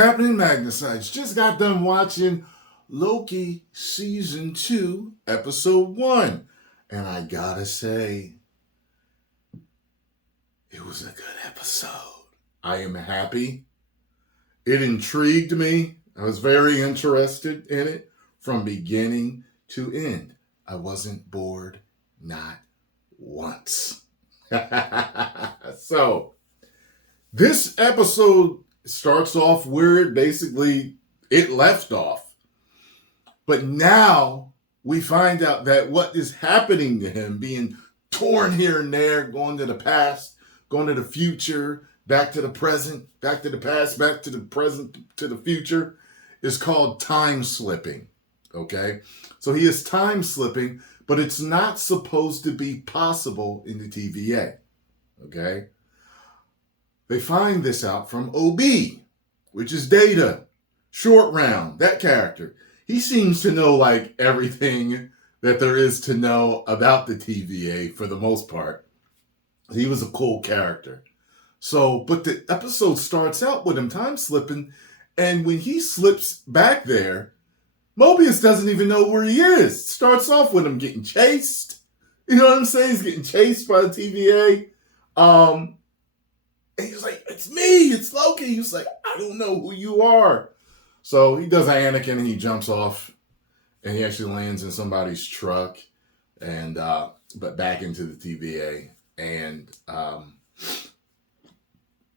happening, Magnusites? Just got done watching Loki Season 2, Episode 1. And I gotta say, it was a good episode. I am happy. It intrigued me. I was very interested in it from beginning to end. I wasn't bored, not once. So, this episode starts off where it left off. But now we find out that what is happening to him, being torn here and there, going to the past, going to the future, back to the present, back to the past, back to the present, to the future, is called time slipping. Okay? So he is time slipping, but it's not supposed to be possible in the TVA. Okay? They find this out from OB, which is Data, Short Round, that character. He seems to know like everything that there is to know about the TVA for the most part. He was a cool character. So, but the episode starts out with him time slipping, and when he slips back there, Mobius doesn't even know where he is. Starts off with him getting chased. You know what I'm saying? He's getting chased by the TVA. And he's like, it's me, it's Loki. He's like, I don't know who you are. So he does Anakin and he jumps off and he actually lands in somebody's truck and but back into the TVA. And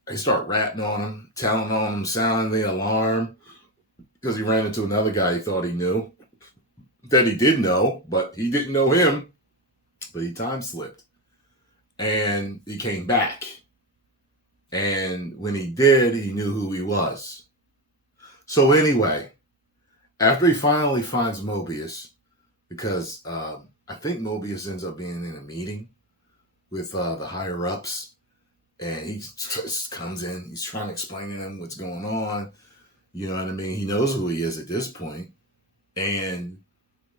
they start ratting on him, telling on him, sounding the alarm because he ran into another guy he thought he knew. That he did know, but he didn't know him. But he time slipped. And he came back. And when he did, he knew who he was. So anyway, after he finally finds Mobius, because I think Mobius ends up being in a meeting with the higher ups, and he just comes in, he's trying to explain to them what's going on. You know what I mean? He knows who he is at this point. And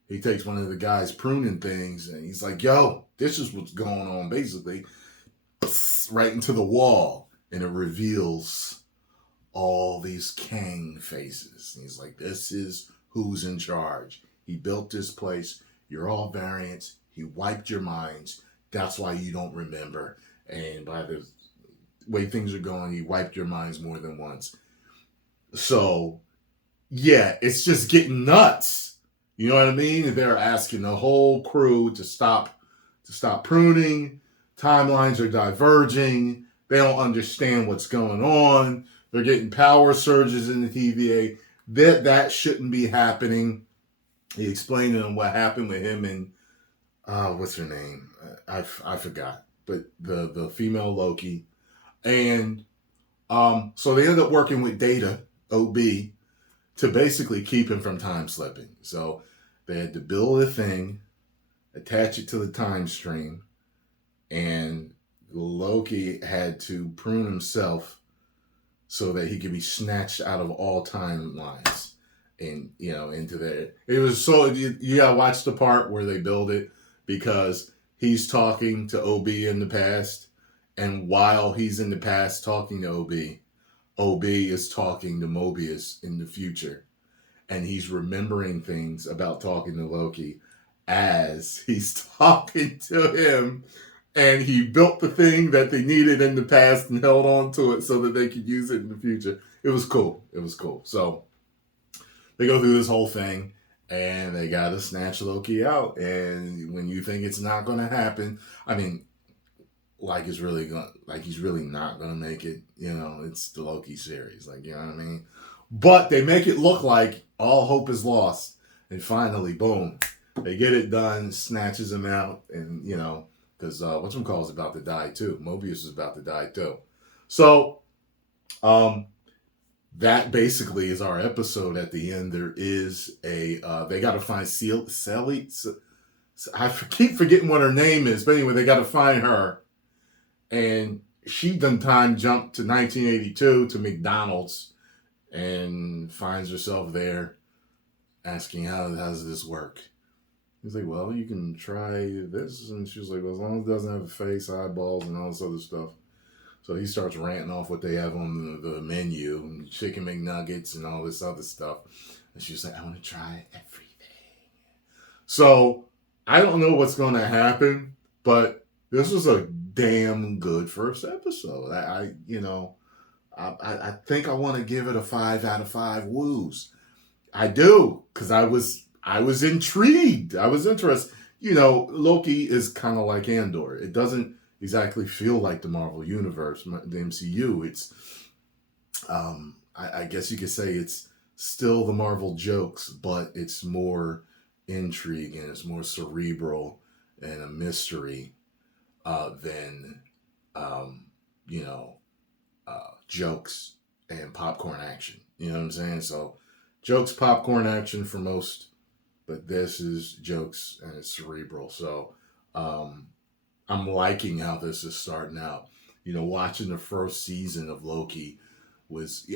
he takes one of the guys pruning things, and he's like, yo, this is what's going on, basically. Right into the wall. And it reveals all these Kang faces. And he's like, this is who's in charge. He built this place. You're all variants. He wiped your minds. That's why you don't remember. And by the way things are going, he wiped your minds more than once. So, yeah, it's just getting nuts. You know what I mean? They're asking the whole crew to stop pruning. Timelines are diverging. They don't understand what's going on. They're getting power surges in the TVA. That shouldn't be happening. He explained to them what happened with him and what's her name? I forgot. But the female Loki. And so they ended up working with Data, OB, to basically keep him from time slipping. So they had to build a thing, attach it to the time stream, and Loki had to prune himself so that he could be snatched out of all timelines and, into there. It was so, you gotta watch the part where they build it because he's talking to OB in the past, and while he's in the past talking to OB is talking to Mobius in the future. And he's remembering things about talking to Loki as he's talking to him. And he built the thing that they needed in the past and held on to it so that they could use it in the future. It was cool. So they go through this whole thing and they got to snatch Loki out. And when you think it's not going to happen, I mean, he's really not going to make it. It's the Loki series. You know what I mean? But they make it look like all hope is lost. And finally, boom, they get it done, snatches him out, and, because whatchamacallit's about to die too. Mobius is about to die too. So, that basically is our episode at the end. There is they got to find Sally. I keep forgetting what her name is, but anyway, they got to find her. And she done time jumped to 1982 to McDonald's and finds herself there asking, how does this work? He's like, well, you can try this. And she's like, well, as long as it doesn't have a face, eyeballs, and all this other stuff. So he starts ranting off what they have on the menu, and chicken McNuggets and all this other stuff. And she's like, I want to try everything. So I don't know what's going to happen, but this was a damn good first episode. I think I want to give it a 5 out of 5 woos. I do, because I was intrigued. I was interested. Loki is kind of like Andor. It doesn't exactly feel like the Marvel Universe, the MCU. It's, I guess you could say it's still the Marvel jokes, but it's more intrigue and it's more cerebral and a mystery than, um, you know, jokes and popcorn action. You know what I'm saying? So, jokes, popcorn action for most, but this is jokes and it's cerebral. So, I'm liking how this is starting out. Watching the first season of Loki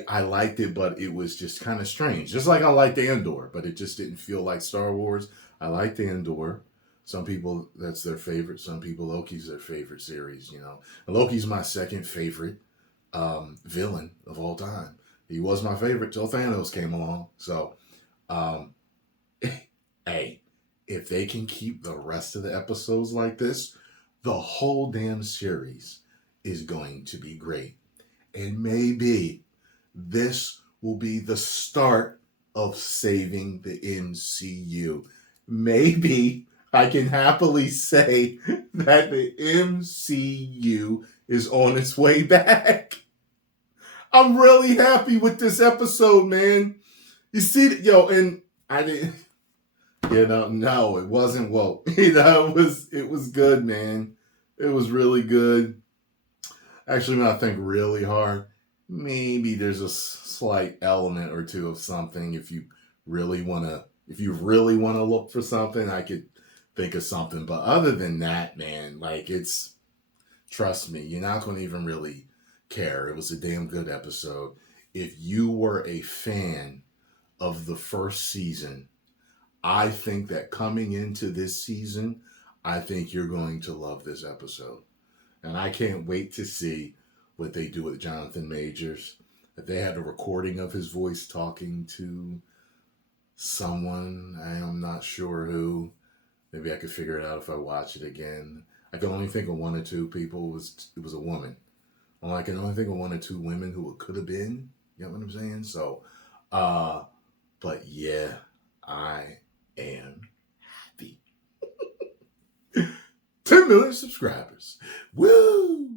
I liked it, but it was just kind of strange. Just like I liked Andor, but it just didn't feel like Star Wars. I liked Andor. Some people that's their favorite. Some people Loki's their favorite series. And Loki's my second favorite villain of all time. He was my favorite till Thanos came along. So, um, hey, if they can keep the rest of the episodes like this, the whole damn series is going to be great. And maybe this will be the start of saving the MCU. Maybe I can happily say that the MCU is on its way back. I'm really happy with this episode, man. You see, and I didn't, no, it wasn't woke. It was good, man. It was really good. Actually, when I think really hard, maybe there's a slight element or two of something. If you really want to look for something, I could think of something. But other than that, man, trust me, you're not going to even really care. It was a damn good episode. If you were a fan of the first season, I think that coming into this season, I think you're going to love this episode. And I can't wait to see what they do with Jonathan Majors. If they had a recording of his voice talking to someone, I am not sure who. Maybe I could figure it out if I watch it again. I can only think of one or two people. It was a woman. Well, I can only think of one or two women who it could have been. You know what I'm saying? So, but yeah, I am happy. 10 million subscribers. Woo!